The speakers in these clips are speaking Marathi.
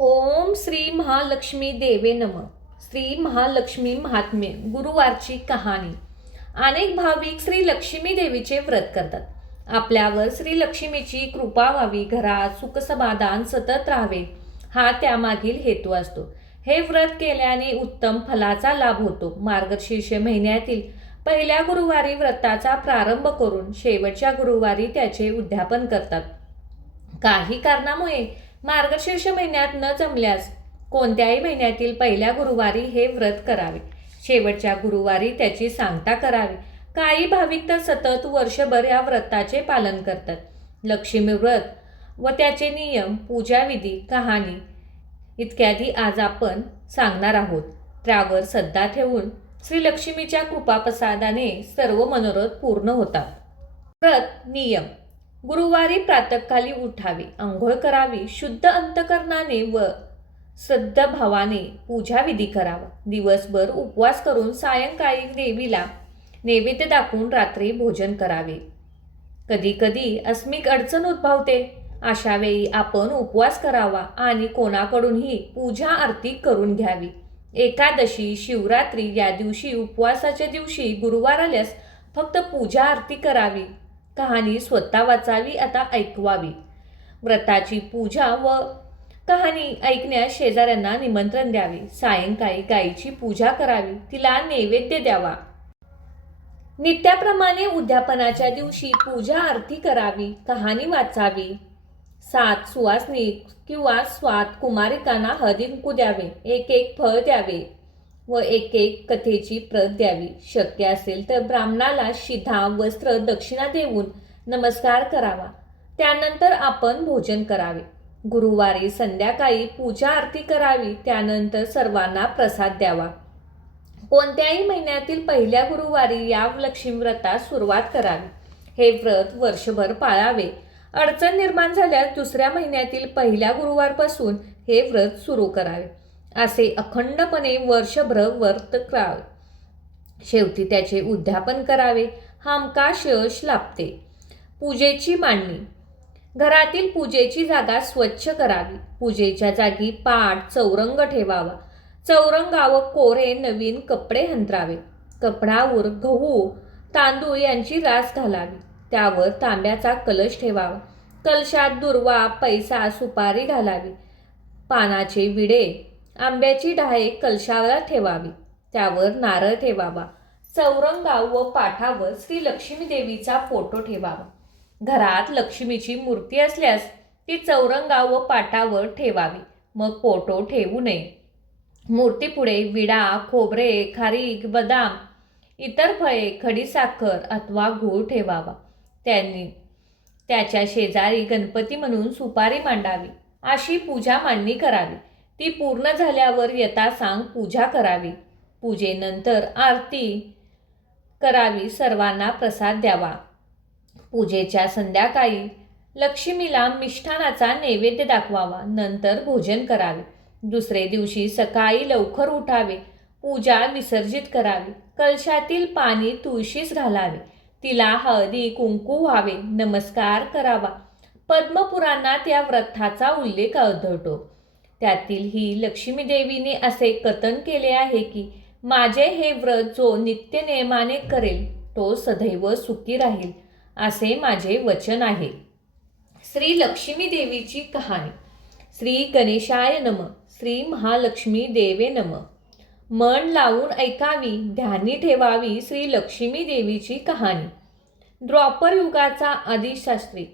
ओम श्री महालक्ष्मी देवे नमः. श्री महालक्ष्मी महात्म्य. गुरुवारची कहाणी. अनेक भाविक श्री लक्ष्मी देवीचे व्रत करतात. आपल्यावर श्री लक्ष्मीची कृपा व्हावी, घरात सुखसमाधान सतत राहावे, हा त्यामागील हेतू असतो. हे व्रत केल्याने उत्तम फलाचा लाभ होतो. मार्गशीर्ष महिन्यातील पहिल्या गुरुवारी व्रताचा प्रारंभ करून शेवटच्या गुरुवारी त्याचे उद्यापन करतात. काही कारणामुळे मार्गशीर्ष महिन्यात न जमल्यास कोणत्याही महिन्यातील पहिल्या गुरुवारी हे व्रत करावे. शेवटच्या गुरुवारी त्याची सांगता करावी. काही भाविक तर सतत वर्षभर या व्रताचे पालन करतात. लक्ष्मी व्रत व त्याचे नियम, पूजाविधी, कहाणी इत्यादी आज आपण सांगणार आहोत. त्यावर श्रद्धा ठेवून श्री लक्ष्मीच्या कृपाप्रसादाने सर्व मनोरथ पूर्ण होतात. व्रत नियम. गुरुवारी प्रातःकाली उठावे, आंघोळ करावी, शुद्ध अंतकरणाने व श्रद्धाभावाने पूजाविधी करावा. दिवसभर उपवास करून सायंकाळी देवीला नैवेद्य दाखवून रात्री भोजन करावे. कधी कधी आकस्मिक अडचण उद्भवते. अशा वेळी आपण उपवास करावा आणि कोणाकडूनही पूजा आरती करून घ्यावी. एकादशी, शिवरात्री या दिवशी, उपवासाच्या दिवशी गुरुवार आल्यास फक्त पूजा आरती करावी. कहाणी स्वतः वाचावी, आता ऐकवावी. व्रताची पूजा व कहाणी ऐकण्यास शेजाऱ्यांना निमंत्रण द्यावे. सायंकाळी गायीची पूजा करावी, तिला नैवेद्य द्यावा. नित्याप्रमाणे उद्यापनाच्या दिवशी पूजा आरती करावी, कहाणी वाचावी. 7 सुवासिनी किंवा स्वात कुमारिकांना हळदी कुंकू द्यावे, एक फळ द्यावे व एक कथेची प्रत द्यावी. शक्य असेल तर ब्राह्मणाला शिधा, वस्त्र, दक्षिणा देऊन नमस्कार करावा. त्यानंतर आपण भोजन करावे. गुरुवारी संध्याकाळी पूजा आरती करावी. त्यानंतर सर्वांना प्रसाद द्यावा. कोणत्याही महिन्यातील पहिल्या गुरुवारी या लक्ष्मी व्रतास सुरुवात करावी. हे व्रत वर्षभर पाळावे. अडचण निर्माण झाल्यास दुसऱ्या महिन्यातील पहिल्या गुरुवारपासून हे व्रत सुरू करावे. असे अखंडपणे वर्षभर व्रत करावे. शेवटी त्याचे उद्यापन करावे. हमखास यश लाभते. पूजेची मांडणी. घरातील पूजेची जागा स्वच्छ करावी. पूजेच्या जागी पाट, चौरंग ठेवावा. चौरंगावर कोरे नवीन कपडे अंथरावे. कपड्यावर गहू, तांदूळ यांची रास घालावी. त्यावर तांब्याचा कलश ठेवावा. कलशात दुर्वा, पैसा, सुपारी घालावी. पानाचे विडे, आंब्याची डहाळे कलशावर ठेवावी. त्यावर नारळ ठेवावा. चौरंगाव व पाठावर श्री लक्ष्मी देवीचा फोटो ठेवावा. घरात लक्ष्मीची मूर्ती असल्यास ती चौरंगाव व पाटावर ठेवावी. मग फोटो ठेवू नये. मूर्तीपुढे विडा, खोबरे, खारीक, बदाम, इतर फळे, खडीसाखर अथवा गूळ ठेवावा. त्याच्या शेजारी गणपती म्हणून सुपारी मांडावी. अशी पूजा मांडणी करावी. ती पूर्ण झाल्यावर यथासांग पूजा करावी. पूजेनंतर आरती करावी. सर्वांना प्रसाद द्यावा. पूजेच्या संध्याकाळी लक्ष्मीला मिष्ठानाचा नैवेद्य दाखवावा. नंतर भोजन करावे. दुसरे दिवशी सकाळी लवकर उठावे. पूजा विसर्जित करावी. कलशातील पाणी तुळशीस घालावे. तिला हळदी कुंकू व्हावे. नमस्कार करावा. पद्मपुराणात या व्रताचा उल्लेख आढळतो. त्यातील ही लक्ष्मी देवीने असे कथन केले आहे की माझे हे व्रत जो नित्य नियमाने करेल तो सदैव सुखी राहील, असे माझे वचन आहे. श्री लक्ष्मी देवीची कहाणी. श्री गणेशाय नमः. श्री महालक्ष्मी देवे नमः. मन लावून ऐकावी, ध्यानी ठेवावी श्री लक्ष्मी देवीची कहाणी. द्वापर युगाचा आदिशास्त्री,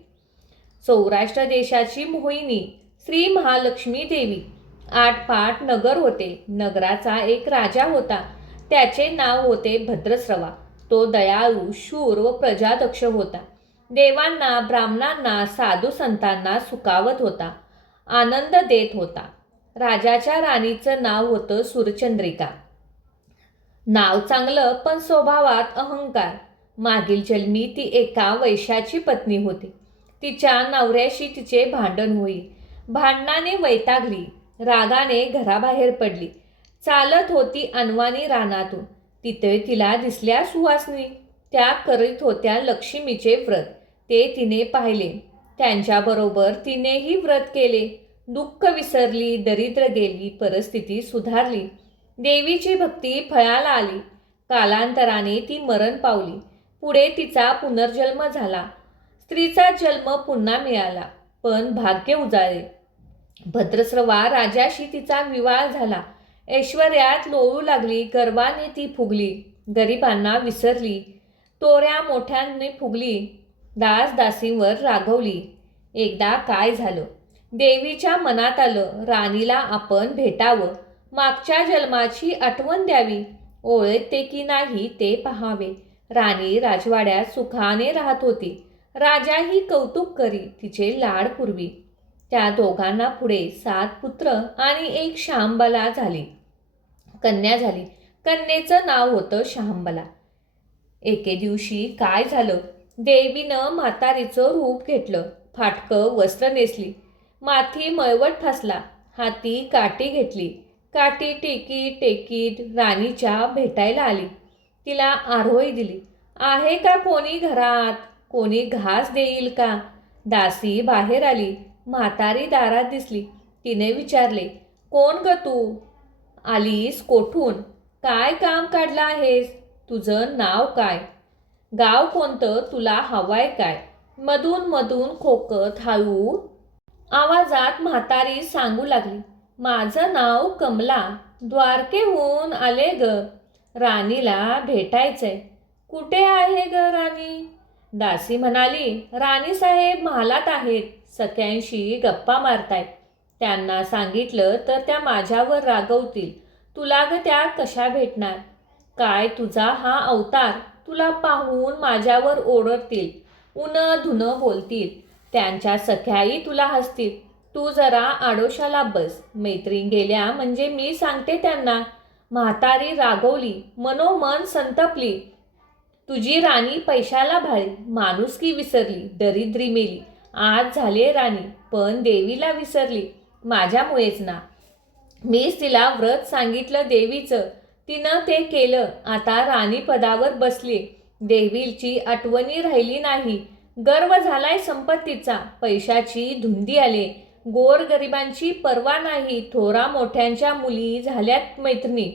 सौराष्ट्र देशाची मोहिनी श्री महालक्ष्मी देवी. 8 पाट नगर होते. नगराचा एक राजा होता. त्याचे नाव होते भद्रश्रवा. तो दयाळू, शूर व प्रजादक्ष होता. देवांना, ब्राह्मणांना, साधू संतांना सुखावत होता, आनंद देत होता. राजाच्या राणीचं नाव होतं सूरचंद्रिका. नाव चांगलं पण स्वभावात अहंकार. मागील जन्मी ती एका वैश्याची पत्नी होती. तिच्या नवऱ्याशी तिचे भांडण होई. भांडणाने वैतागली. रागाने घराबाहेर पडली. चालत होती अनवाणी रानातून. तिथे तिला दिसल्या सुवासिनी. त्या करीत होत्या लक्ष्मीचे व्रत. ते तिने पाहिले. त्यांच्याबरोबर तिनेही व्रत केले. दुःख विसरली, दरिद्र गेली, परिस्थिती सुधारली. देवीची भक्ती फळाला आली. कालांतराने ती मरण पावली. पुढे तिचा पुनर्जन्म झाला. स्त्रीचा जन्म पुन्हा मिळाला. पण भाग्य उजाळले. भद्रस्रवा राजाशी तिचा विवाह झाला. ऐश्वर्यात लोळू लागली. गर्वाने ती फुगली. गरिबांना विसरली. तोऱ्या मोठ्यांनी फुगली. दास दासींवर रागवली. एकदा काय झालं? देवीच्या मनात आलं, राणीला आपण भेटावं, मागच्या जन्माची आठवण द्यावी, ओळखते की नाही ते पाहावे. राणी राजवाड्यात सुखाने राहत होती. राजाही कौतुक करी, तिचे लाड पुरवी. त्या दोघांना पुढे 7 पुत्र आणि 1 शांबला झाली. कन्या झाली. कन्येचं नाव होतं शांबला. एके दिवशी काय झालं? देवीनं म्हातारीचं रूप घेतलं. फाटकं वस्त्र नेसली. माथी मळवट फासला. हाती काठी घेतली. काठी टेकीत राणीच्या भेटायला आली. तिला आरोळी दिली. आहे का कोणी घरात? कोणी घास देईल का? दासी बाहेर आली. म्हातारी दारात दिसली. तिने विचारले, कोण ग तू? आलीस कोठून? काय काम काढलं आहेस? तुझं नाव काय? गाव कोणतं? तुला हवाय काय? मधून मधून खोकत हळू आवाजात म्हातारी सांगू लागली, माझं नाव कमला. द्वारकेहून आले ग. राणीला भेटायचंय. कुठे आहे ग राणी? दासी म्हणाली, राणीसाहेब महालात आहेत. सख्यांशी गप्पा मारतायत. त्यांना सांगितलं तर त्या माझ्यावर रागवतील. तुला ग त्या कशा भेटणार? काय तुझा हा अवतार? तुला पाहून माझ्यावर ओरडतील. उनं धुनं बोलतील. त्यांच्या सख्याही तुला हसतील. तू जरा आडोशाला बस. मैत्रीण गेल्या म्हणजे मी सांगते त्यांना. म्हातारी रागवली. मनोमन संतपली. तुझी राणी पैशाला भाळी. माणुसकी विसरली. दरिद्री मेली. आज झाले राणी. पण देवीला विसरली. माझ्यामुळेच ना. मीच तिला व्रत सांगितलं देवीचं. तिनं ते केलं. आता राणीपदावर बसली. देवीची आठवणी राहिली नाही. गर्व झालाय संपत्तीचा. पैशाची धुंदी आले. गोरगरिबांची पर्वा नाही. थोरा मोठ्यांच्या मुली झाल्यात मैत्रिणी.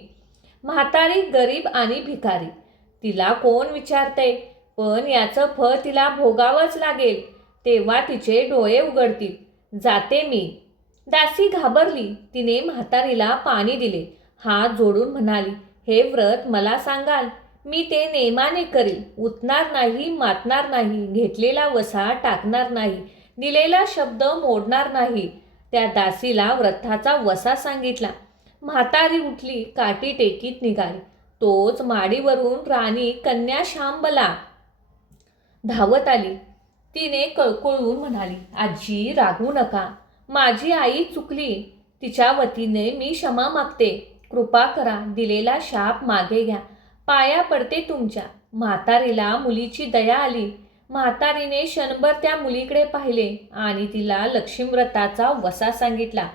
म्हातारी गरीब आणि भिकारी. तिला कोण विचारते? पण याचं फळ तिला भोगावंच लागेल. तेव्हा तिचे डोळे उघडतील. जाते मी. दासी घाबरली. तिने म्हातारीला पाणी दिले. हात जोडून म्हणाली, हे व्रत मला सांगाल? मी ते नेमाने करील. उतणार नाही, मातणार नाही. घेतलेला वसा टाकणार नाही. दिलेला शब्द मोडणार नाही. त्या दासीला व्रताचा वसा सांगितला. म्हातारी उठली. काठी टेकीत निघाली. तोच माडीवरून राणी कन्या शांबला धावत आली. तिने कळकळून म्हणाली, आजी रागवू नका. माझी आई चुकली. तिच्या वतीने मी क्षमा मागते. कृपा करा. दिलेला शाप मागे घ्या. पाया पडते तुमच्या. म्हातारीला मुलीची दया आली. म्हातारीने क्षणभर त्या मुलीकडे पाहिले आणि तिला लक्ष्मीव्रताचा वसा सांगितला.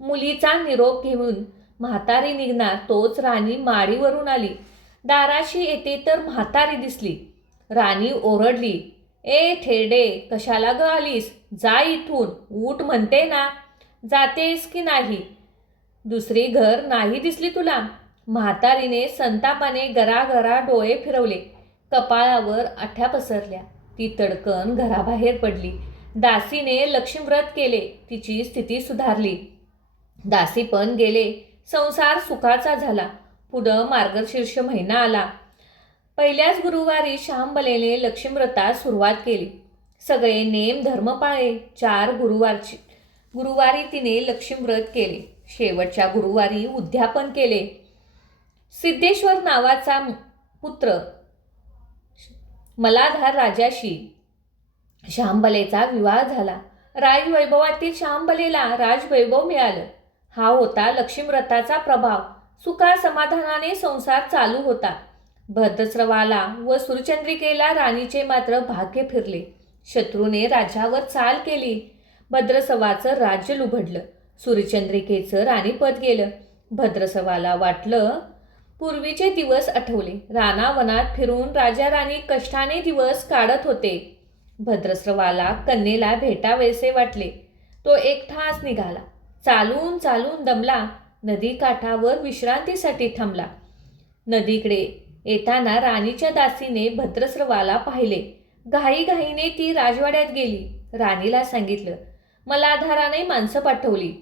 मुलीचा निरोप घेऊन म्हातारी निघणार तोच राणी माडीवरून आली. दाराशी येते तर म्हातारी दिसली. राणी ओरडली, ए ठेरडे, कशाला ग आलीस? जा इथून. उठ म्हणते ना. जातेस की नाही? दुसरी घर नाही दिसली तुला? म्हातारीने संतापाने गरागरा डोळे फिरवले. कपाळावर आठ्या पसरल्या. ती तडकन घराबाहेर पडली. दासीने लक्ष्मीव्रत केले. तिची स्थिती सुधारली. दासी पण गेले. संसार सुखाचा झाला. पुढं मार्गशीर्ष महिना आला. पहिल्याच गुरुवारी शांबलेने लक्ष्मीव्रतास सुरुवात केली. सगळे नेम धर्म पाळले. 4 गुरुवारी तिने लक्ष्मीव्रत केले. शेवटच्या गुरुवारी उद्यापन केले. सिद्धेश्वर नावाचा पुत्र मलाधार राजाशी शांबलेचा विवाह झाला. राजवैभवातील शांबलेला राजवैभव मिळालं. हा होता लक्ष्मीव्रताचा प्रभाव. सुखा समाधानाने संसार चालू होता. भद्रस्रवाला व सुरचंद्रिकेला राणीचे मात्र भाग्य फिरले. शत्रूने राज्यावर चाल केली. भद्रस्रवाचं राज्य लुबडलं. सुरचंद्रिकेचं राणीपद गेलं. भद्रस्रवाला वाटलं पूर्वीचे दिवस आठवले. रानावनात फिरून राजा राणी कष्टाने दिवस काढत होते. भद्रस्रवाला कन्येला भेटावेसे वाटले. तो एकटाच निघाला. चालून चालून दमला. नदी काठावर विश्रांतीसाठी थांबला. नदीकडे येताना राणीच्या दासीने भद्रस्रवाला पाहिले. घाईघाईने ती राजवाड्यात गेली. राणीला सांगितलं. मलाधाराने माणसं पाठवली.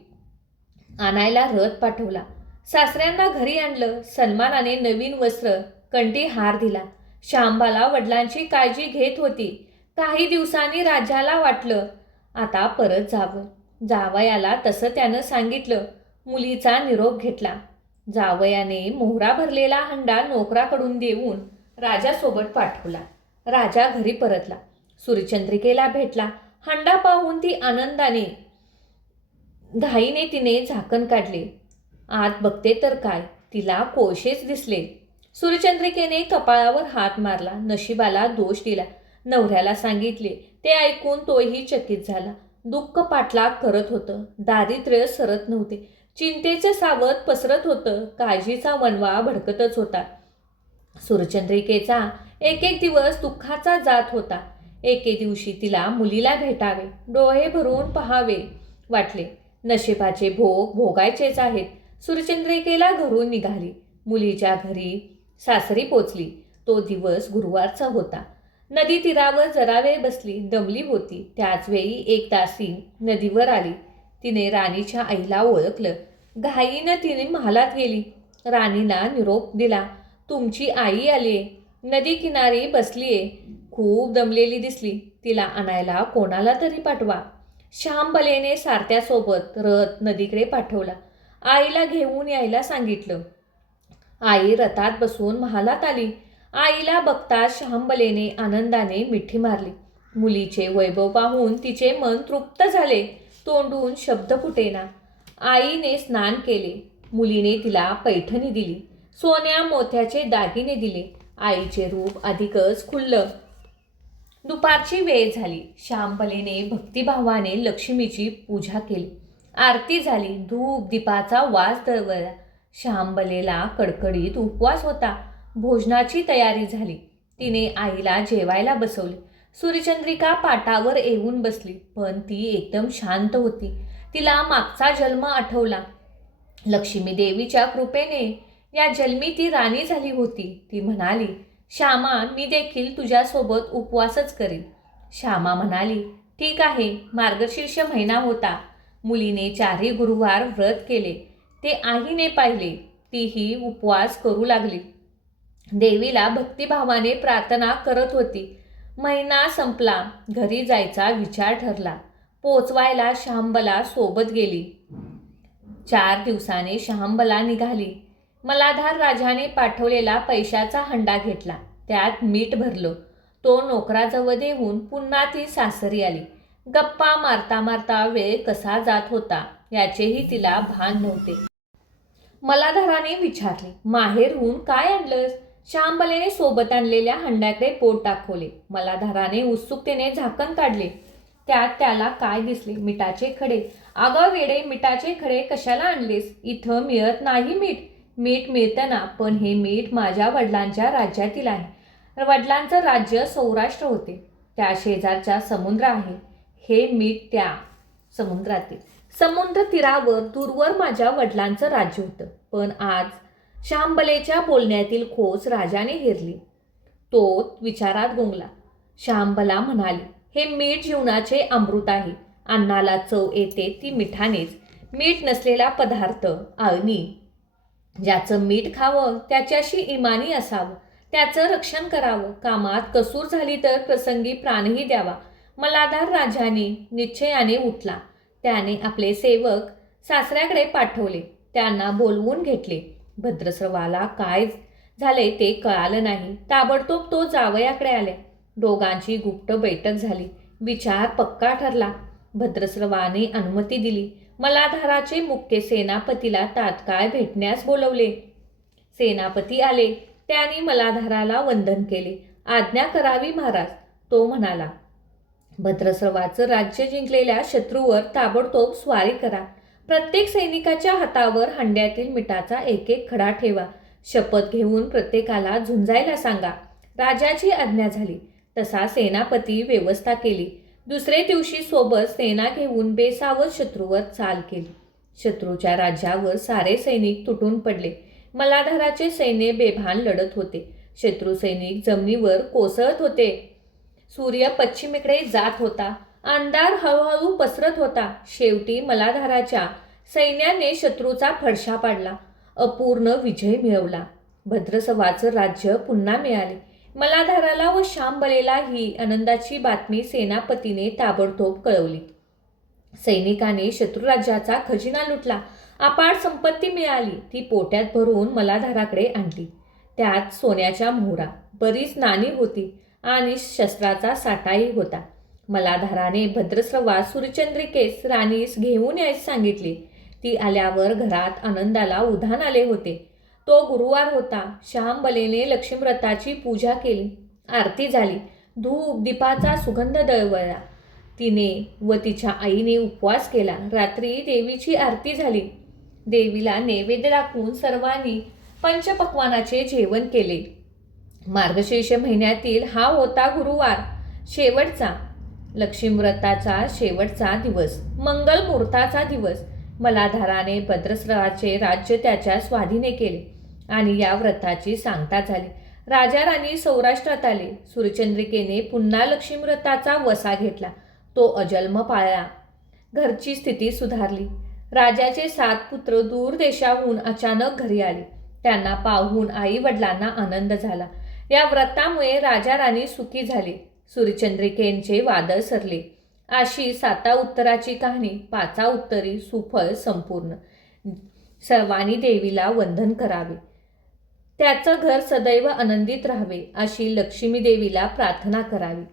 आणायला रथ पाठवला. सासऱ्यांना घरी आणलं. सन्मानाने नवीन वस्त्र, कंठी हार दिला. शांबाला वडिलांची काळजी घेत होती. काही दिवसांनी राजाला वाटलं आता परत जावं. जावयाला तसं त्यानं सांगितलं. मुलीचा निरोप घेतला. जावयाने मोहरा भरलेला हंडा नोकराकडून देऊन राजासोबत पाठवला. राजा घरी परतला. सूर्यचंद्रिकेला भेटला. हंडा पाहून ती आनंदाने घाईने तिने झाकण काढले. आत बघते तर काय, तिला कोळशेच दिसले. सूर्यचंद्रिकेने कपाळावर हात मारला. नशिबाला दोष दिला. नवऱ्याला सांगितले. ते ऐकून तोही चकित झाला. दुःख पाठलाग करत होतं. दारिद्र्य सरत नव्हते. चिंतेचं सावट पसरत होतं. काळजीचा वणवा भडकतच होता. सूर्यचंद्रिकेचा एक एक दिवस दुःखाचा जात होता. एके दिवशी तिला मुलीला भेटावे, डोळे भरून पहावे वाटले. नशिबाचे भोग भोगायचेच आहेत. सूर्यचंद्रिकेला घरून निघाली. मुलीच्या घरी सासरी पोचली. तो दिवस गुरुवारचा होता. नदी तीरावर जरा वेळ बसली. दमली होती. त्याचवेळी एक दासी नदीवर आली. तिने राणीच्या आईला ओळखलं. घाईनं तिने महालात गेली. राणीला निरोप दिला. तुमची आई आलीये. नदी किनारी बसलीये. खूप दमलेली दिसली. तिला आणायला कोणाला तरी पाठवा. शांबलेने सारथ्यासोबत रथ नदीकडे पाठवला. आईला घेऊन यायला सांगितलं. आई रथात बसून महालात आली. आईला बघताच शांबलेने आनंदाने मिठी मारली. मुलीचे वैभव पाहून तिचे मन तृप्त झाले. तोंडून शब्द फुटेना. आईने स्नान केले. मुलीने तिला पैठणी दिली. सोन्या मोत्याचे दागिने दिले. आईचे रूप अधिकच खुललं. दुपारची वेळ झाली. शांबलेने भक्तिभावाने लक्ष्मीची पूजा केली. आरती झाली. धूप दीपाचा वास दरवळला. शांबलेला कडकडीत उपवास होता. भोजनाची तयारी झाली. तिने आईला जेवायला बसवले. सूर्यचंद्रिका पाटावर येऊन बसली. पण ती एकदम शांत होती. तिला मागचा जन्म आठवला. लक्ष्मी देवीच्या कृपेने या जन्मी ती राणी झाली होती. ती म्हणाली, श्यामा, मी देखील तुझ्यासोबत उपवासच करीन. श्यामा म्हणाली, ठीक आहे. मार्गशीर्ष महिना होता. मुलीने 4 गुरुवार व्रत केले. ते आईने पाहिले. तीही उपवास करू लागली. देवीला भक्तिभावाने प्रार्थना करत होती. महिना संपला. घरी जायचा विचार ठरला. पोचवायला शांबला सोबत गेली. 4 दिवसाने शांबला निघाली. मलाधार राजाने पाठवलेला पैशाचा हंडा घेतला. त्यात मीठ भरलं. तो नोकराजवळ देऊन पुन्हा ती सासरी आली. गप्पा मारता मारता वेळ कसा जात होता याचेही तिला भान नव्हते. मलाधाराने विचारले, माहेरहून काय आणलंस? शांबलेने सोबत आणलेल्या हंड्याकडे पोट दाखवले. मलाधाराने उत्सुकतेने झाकण काढले. त्यात त्याला काय दिसले? मिठाचे खडे. अगं वेडे, मिठाचे खडे कशाला आणलेस? इथं मिळत नाही मीठ. मीठ मिळतं ना, पण हे मीठ माझ्या वडिलांच्या राज्यातील आहे. वडिलांचं राज्य सौराष्ट्र होते. त्या शेजारचा समुद्र आहे. हे मीठ त्या समुद्रातील. समुद्र तीरावर दूरवर माझ्या वडिलांचं राज्य होतं. पण आज शांबलेच्या बोलण्यातील खोस राजाने हेरली. तो विचारात गुंगला. शांबला म्हणाली, हे मीठ जीवनाचे अमृत आहे. अन्नाला चव येते ती मिठानेच. मीठ नसलेला पदार्थ अळणी. ज्याचं मीठ खावं त्याच्याशी इमानी असावं. त्याचं रक्षण करावं. कामात कसूर झाली तर प्रसंगी प्राणही द्यावा. मलाधार राजाने निश्चयाने उठला. त्याने आपले सेवक सासऱ्याकडे पाठवले. त्यांना बोलवून घेतले. भद्रस्रवाला काय झाले ते कळालं नाही. ताबडतोब तो जावयाकडे आले. दोघांची गुप्त बैठक झाली. विचार पक्का ठरला. भद्रस्रवाने अनुमती दिली. मलाधाराचे मुख्य सेनापतीला तात्काळ भेटण्यास बोलवले. सेनापती आले. त्यांनी मलाधाराला वंदन केले. आज्ञा करावी महाराज. तो म्हणाला, भद्रस्रवाचं राज्य जिंकलेल्या शत्रूवर ताबडतोब स्वारी करा. प्रत्येक सैनिकाच्या हातावर हंड्यातील मिठाचा एक एक खडा ठेवा. शपथ घेऊन प्रत्येकाला झुंजायला सांगा. राजाची आज्ञा झाली. तसा सेनापती व्यवस्था केली. दुसरे दिवशी सोबत सेना घेऊन बेसावध शत्रूवर चाल केली. शत्रूच्या राज्यावर सारे सैनिक तुटून पडले. मलाधाराचे सैन्य बेभान लढत होते. शत्रू सैनिक जमिनीवर कोसळत होते. सूर्य पश्चिमेकडे जात होता. अंधार हळूहळू पसरत होता. शेवटी मलाधाराच्या सैन्याने शत्रूचा फडशा पाडला. अपूर्ण विजय मिळवला. भद्रसवाचं राज्य पुन्हा मिळाले. मलाधाराला व शांबलेला ही आनंदाची बातमी सेनापतीने ताबडतोब कळवली. सैनिकाने शत्रुराज्याचा खजिना लुटला. अपार संपत्ती मिळाली. ती पोट्यात भरून मलाधाराकडे आणली. त्यात सोन्याच्या मोहरा, बरीच नाणी होती आणि शस्त्राचा साठाही होता. मलाधाराने भद्रस्रवास सूर्यचंद्रिकेस राणीस घेऊन यायला सांगितले. ती आल्यावर घरात आनंदाला उधाण आले होते. तो गुरुवार होता. शांबलेने लक्ष्मीव्रताची पूजा केली. आरती झाली. धूप दीपाचा सुगंध दळवळला. तिने व तिच्या आईने उपवास केला. रात्री देवीची आरती झाली. देवीला नैवेद्य दाखवून सर्वांनी पंचपक्वानाचे जेवण केले. मार्गशीर्ष महिन्यातील हा होता गुरुवार, शेवटचा लक्ष्मीव्रताचा शेवटचा दिवस, मंगल मुहूर्ताचा दिवस. मलाधाराने भद्रस्रवाचे राज्य त्याच्या स्वाधीने केले आणि या व्रताची सांगता झाली. राजा राणी सौराष्ट्रात आले. सूर्यचंद्रिकेने पुन्हा लक्ष्मीव्रताचा वसा घेतला. तो अजन्म पाळला. घरची स्थिती सुधारली. राजाचे 7 पुत्र दूर देशाहून अचानक घरी आले. त्यांना पाहून आई वडिलांना आनंद झाला. या व्रतामुळे राजा राणी सुखी झाले. सूर्यचंद्रिकेचे वादळ सरले. अशी 7 उत्तराची कहाणी 5 उत्तरी सुफळ संपूर्ण. सर्वांनी देवीला वंदन करावे. त्याचं घर सदैव आनंदित राहावे अशी लक्ष्मी देवीला प्रार्थना करावी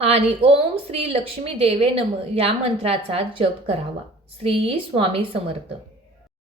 आणि ओम श्री लक्ष्मी देवे नमः या मंत्राचा जप करावा. श्री स्वामी समर्थ.